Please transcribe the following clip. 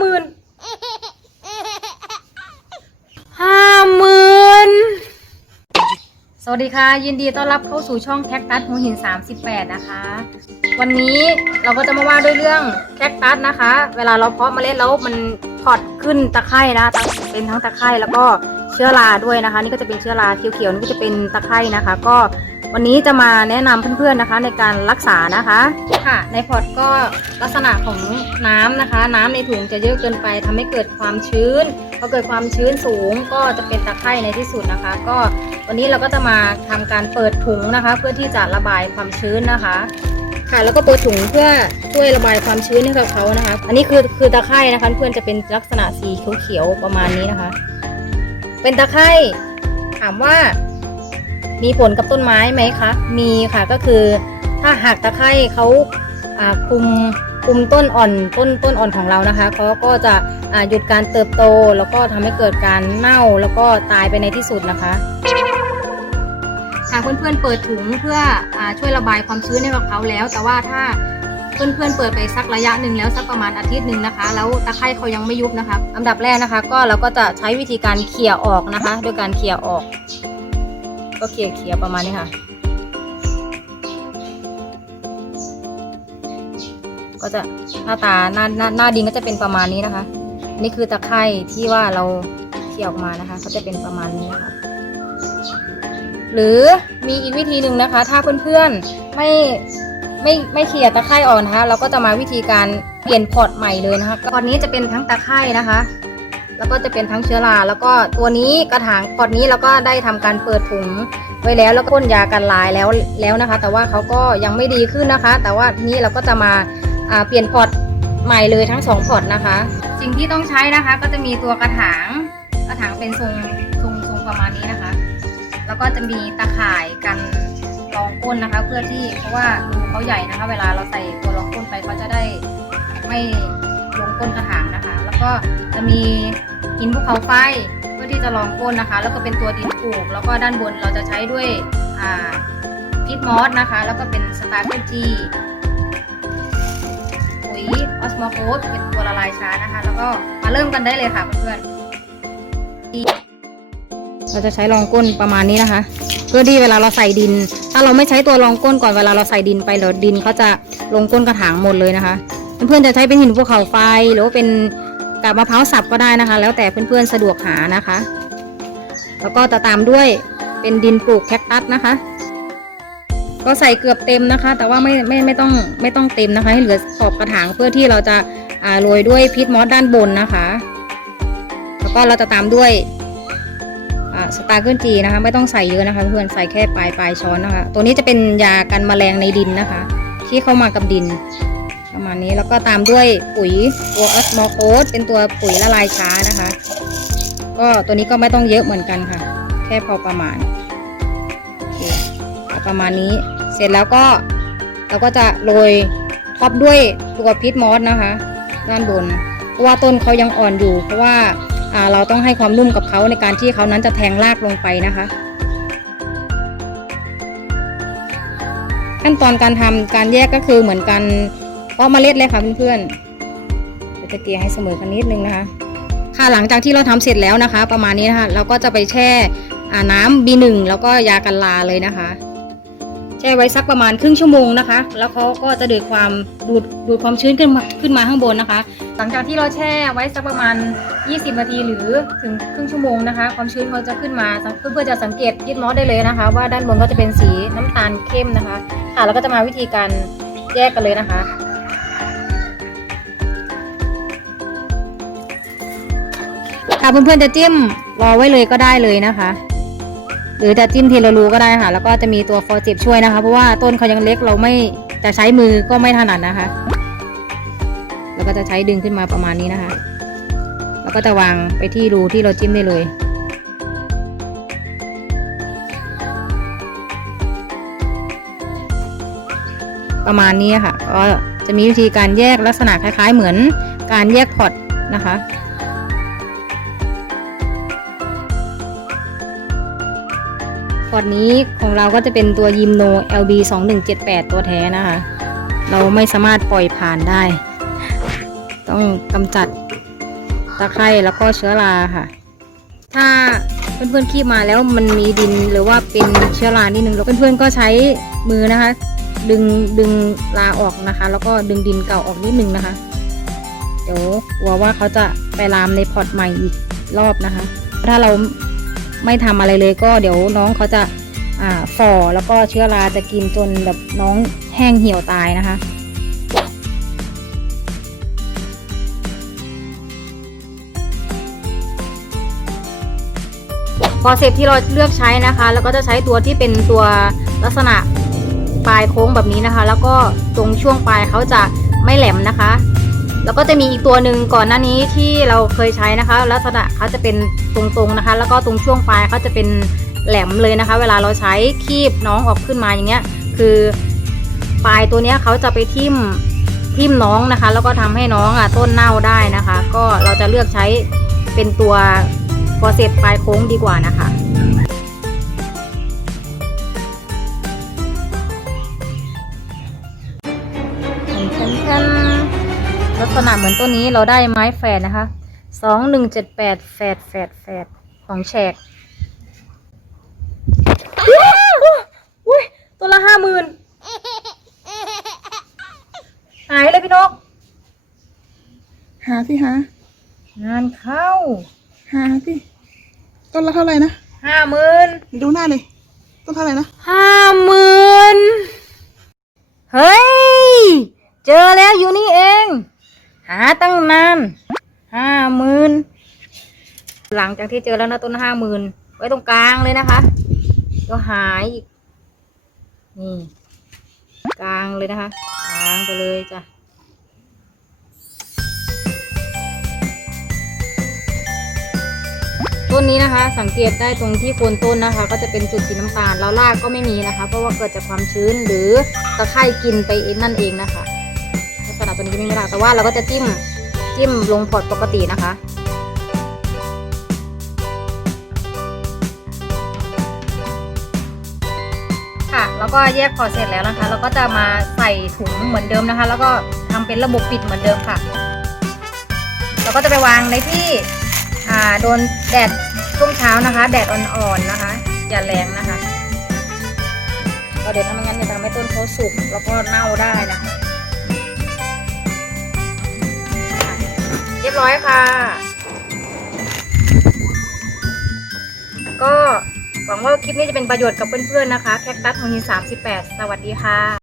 หมื่นห้าหมื่นสวัสดีค่ะ ยินดีต้อนรับเข้าสู่ช่องแคคตัสหัวหิน 38 นะคะ วันนี้เราก็จะมาว่าด้วยเรื่องแคคตัสนะคะ เวลาเราเพาะเมล็ดแล้วมันพอดขึ้นตะไคร่นะเป็นทั้งตะไคร่แล้วก็เชื้อราด้วยนะคะ นี่ก็จะเป็นเชื้อราเขียวๆนี่ก็จะเป็นตะไคร่นะคะ ก็ วันนี้จะมาแนะนำเพื่อนๆนะคะ ในการรักษานะคะค่ะ ในพอร์ตก็ลักษณะของน้ำนะคะ น้ำในถุงจะเยอะเกินไปทำให้เกิดความชื้นพอเกิดความชื้นสูงก็จะเป็นตะไคร่ในที่สุดนะคะ ก็วันนี้เราก็จะมาทำการเปิดถุงนะคะ เพื่อที่จะระบายความชื้นนะคะ ค่ะแล้วก็เปิดถุงเพื่อช่วยระบายความชื้นให้กับเขานะคะ อันนี้คือคือตะไคร่นะคะ เพื่อนจะเป็นลักษณะสีเขียวๆประมาณนี้นะคะ เป็นตะไคร่ถามว่า มีผลกับต้นไม้ไหมคะ มีค่ะก็คือถ้าหากตะไคร่เขาคุมคุมต้นอ่อนต้นต้นอ่อนของเรานะคะเขาก็จะหยุดการเติบโตแล้วก็ทำให้เกิดการเน่าแล้วก็ตายไปในที่สุดนะคะค่ะเพื่อนๆเปิดถุงเพื่ออช่วยระบายความชื้นให้กับเขาแล้ว แต่ว่าถ้าเพื่อนๆเปิดไปสักระยะหนึ่งแล้วสักประมาณอาทิตย์หนึ่งนะคะ แล้วตะไคร่เขายังไม่ยุบนะคะอันดับแรกนะคะ ก็เราก็จะใช้วิธีการเขี่ยออกนะคะด้วยการเขี่ยออก ก็เขี่ยเขี่ยประมาณนี้ค่ะ ก็จะหน้าตาหน้าหน้าหน้าดินก็จะเป็นประมาณนี้นะคะ นี่คือตะไคร่ที่ว่าเราเขี่ยออกมานะคะ ก็จะเป็นประมาณนี้นะคะหรือมีอีกวิธีหนึ่งนะคะ ถ้าเพื่อนๆไม่ไม่ไม่เขี่ยตะไคร่อ่อนนะคะ เราก็จะมาวิธีการเปลี่ยนพอร์ตใหม่เลยนะคะพอร์ตนี้จะเป็นทั้งตะไคร่นะคะ แล้วก็จะเป็นทั้งเชื้อราแล้วก็ตัวนี้กระถางพอตนี้เราก็ได้ทำการเปิดถุงไว้แล้วแล้วก็พ่นยากันลายแล้วแล้วนะคะ แต่ว่าเขาก็ยังไม่ดีขึ้นนะคะ แต่ว่านี้เราก็จะมาเปลี่ยนพอตใหม่เลยทั้งสองพอตนะคะ สิ่งที่ต้องใช้นะคะ ก็จะมีตัวกระถางกระถางเป็นทรงทรงทรงประมาณนี้นะคะ แล้วก็จะมีตะข่ายกันรองก้นนะคะ เพื่อที่เพราะว่ารูเขาใหญ่นะคะ เวลาเราใส่ตัวรองก้นไปเขาจะได้ไม่ลงก้นกระถางนะคะ แล้วก็จะมีหินภูเขาไฟเพื่อที่จะรองก้นนะคะ แล้วก็เป็นตัวดินปลูก แล้วก็ด้านบนเราจะใช้ด้วยพิทมอสนะคะ แล้วก็เป็นสตาร์เกจีปุ๋ยออสโมโคสเป็นตัวละลายช้านะคะ แล้วก็มาเริ่มกันได้เลยค่ะเพื่อนๆเราจะใช้รองก้นประมาณนี้นะคะ เพื่อที่เวลาเราใส่ดิน ถ้าเราไม่ใช้ตัวรองก้นก่อนเวลาเราใส่ดินไปแล้วดินเขาจะลงก้นกระถางหมดเลยนะคะ เพื่อนๆจะใช้เป็นหินภูเขาไฟหรือว่าเป็น กาบมะพร้าวสับก็ได้นะคะ แล้วแต่เพื่อนๆสะดวกหานะคะ แล้วก็จะตามด้วยเป็นดินปลูกแคคตัสนะคะ ก็ใส่เกือบเต็มนะคะ แต่ว่าไม่ไม่ไม่ต้องไม่ต้องเต็มนะคะ ให้เหลือขอบกระถางเพื่อที่เราจะอ่าโรยด้วยพิษมอสด้านบนนะคะ แล้วก็เราจะตามด้วยสตาร์เกิลจีนะคะ ไม่ต้องใส่เยอะนะคะ เพื่อนใส่แค่ปลายปลายช้อนนะคะ ตัวนี้จะเป็นยากันแมลงในดินนะคะ ที่เข้ามากับดิน ประมาณนี้แล้วก็ตามด้วยปุ๋ยตัวออสมโคสเป็นตัวปุ๋ยละลายช้านะคะ ก็ตัวนี้ก็ไม่ต้องเยอะเหมือนกันค่ะ แค่พอประมาณประมาณนี้เสร็จแล้วก็เราก็จะโรยท็อปด้วยตัวพิษมอสนะคะ ด้านบน เพราะว่าต้นเขายังอ่อนอยู่ เพราะว่าอ่าเราต้องให้ความนุ่มกับเขาในการที่เขานั้นจะแทงรากลงไปนะคะ ขั้นตอนการทำการแยกก็คือเหมือนกัน เพาะเมล็ดเลยค่ะเพื่อนๆเดี๋ยวจะเกลี่ยให้เสมอกันนิดนึงนะคะ ค่ะหลังจากที่เราทำเสร็จแล้วนะคะ ประมาณนี้นะคะ เราก็จะไปแช่น้ำ B1 แล้วก็ยากันลาเลยนะคะ แช่ไว้สักประมาณครึ่งชั่วโมงนะคะ แล้วเขาก็จะดูดความดูดดูดความชื้นขึ้นมาขึ้นมาข้างบนนะคะ หลังจากที่เราแช่ไว้สักประมาณ 20 นาทีหรือถึงครึ่งชั่วโมงนะคะ ความชื้นเขาจะขึ้นมาเพื่อจะสังเกตยึดน็อได้เลยนะคะ ว่าด้านบนก็จะเป็นสีน้ำตาลเข้มนะคะ ค่ะแล้วก็จะมาวิธีการแยกกันเลยนะคะ ค่ะเพื่อนๆจะจิ้มรอไว้เลยก็ได้เลยนะคะ หรือจะจิ้มทีละรูก็ได้ค่ะ แล้วก็จะมีตัวฟอร์จ็บช่วยนะคะ เพราะว่าต้นเขายังเล็กเราไม่จะใช้มือก็ไม่ถนัดนะคะ แล้วก็จะใช้ดึงขึ้นมาประมาณนี้นะคะ แล้วก็จะวางไปที่รูที่เราจิ้มได้เลยประมาณนี้ค่ะ ก็จะมีวิธีการแยกลักษณะคล้ายๆ เหมือนการแยกพอร์ตนะคะ อร์ตนี้ของเราก็จะเป็นตัวยิมโน LB 2178ตัวแท้นะคะ เราไม่สามารถปล่อยผ่านได้ ต้องกำจัดตะไคร้แล้วก็เชื้อราค่ะ ถ้าเพื่อนๆคีบมาแล้วมันมีดินหรือว่าเป็นเชื้อรานิดนึงแล้วเพื่อนๆก็ใช้มือนะคะ ดึงดึงลาออกนะคะ แล้วก็ดึงดินเก่าออกนิดนึงนะคะ เดี๋ยวกลัวว่าเขาจะไปลามในพอร์ตใหม่อีกรอบนะคะ ถ้าเรา ไม่ทำอะไรเลยก็เดี๋ยวน้องเขาจะอ่าฝ่อแล้วก็เชื้อราจะกินจนแบบน้องแห้งเหี่ยวตายนะคะฟอร์เซปที่เราเลือกใช้นะคะ แล้วก็จะใช้ตัวที่เป็นตัวลักษณะปลายโค้งแบบนี้นะคะ แล้วก็ตรงช่วงปลายเขาจะไม่แหลมนะคะ แล้วก็จะมีอีกตัวหนึ่งก่อนหน้านี้ที่เราเคยใช้นะคะ ลักษณะเขาจะเป็นตรงๆนะคะ แล้วก็ตรงช่วงปลายเขาจะเป็นแหลมเลยนะคะ เวลาเราใช้คีบน้องออกขึ้นมาอย่างเงี้ย คือปลายตัวเนี้ยเขาจะไปทิ่มทิ่มน้องนะคะ แล้วก็ทำให้น้องอะต้นเน่าได้นะคะ ก็เราจะเลือกใช้เป็นตัวฟอร์เซปปลายโค้งดีกว่านะคะแทน ลักษณะเหมือนต้นนี้เราได้ไม้แฝดนะคะสองหนึ่งเจ็ดแปดแฝดแฝดแฝดของแฉกอุ้ยตัวละห้าหมื่นหายเลยพี่นก หาสิหางานเข้าหาสิต้นละเท่าไหร่นะห้าหมื่นดูหน้าเลยต้นเท่าไหร่นะห้าหมื่นเฮ้ย เจอแล้วอยู่นี่เอง หาตั้งนานห้าหมื่นหลังจากที่เจอแล้วนะต้นห้าหมื่นไว้ตรงกลางเลยนะคะ ก็หายอีกนี่กลางเลยนะคะกลางไปเลยจ้ะต้นนี้นะคะ สังเกตได้ตรงที่โคนต้นนะคะ ก็จะเป็นจุดสีน้ำตาลแล้วรากก็ไม่มีนะคะ เพราะว่าเกิดจากความชื้นหรือตะไคร่กินไปเองนั่นเองนะคะ ตัวนี้ไม่มีรากแต่ว่าเราก็จะจิ้มจิ้มลงพอร์ตปกตินะคะค่ะแล้วก็แยกพอเสร็จแล้วนะคะแล้วก็จะมาใส่ถุงเหมือนเดิมนะคะ แล้วก็ทำเป็นระบบปิดเหมือนเดิมค่ะ เราก็จะไปวางในที่โดนแดดช่วงเช้านะคะ แดดอ่อนๆนะคะ อย่าแรงนะคะก็เดี๋ยวถ้าไม่งั้นจะทำให้ต้นเขาสุกแล้วก็เน่าได้นะคะ เรียบร้อยค่ะ ก็หวังว่าคลิปนี้จะเป็นประโยชน์กับเพื่อนๆนะคะ แคคตัสหัวหิน38 สวัสดีค่ะ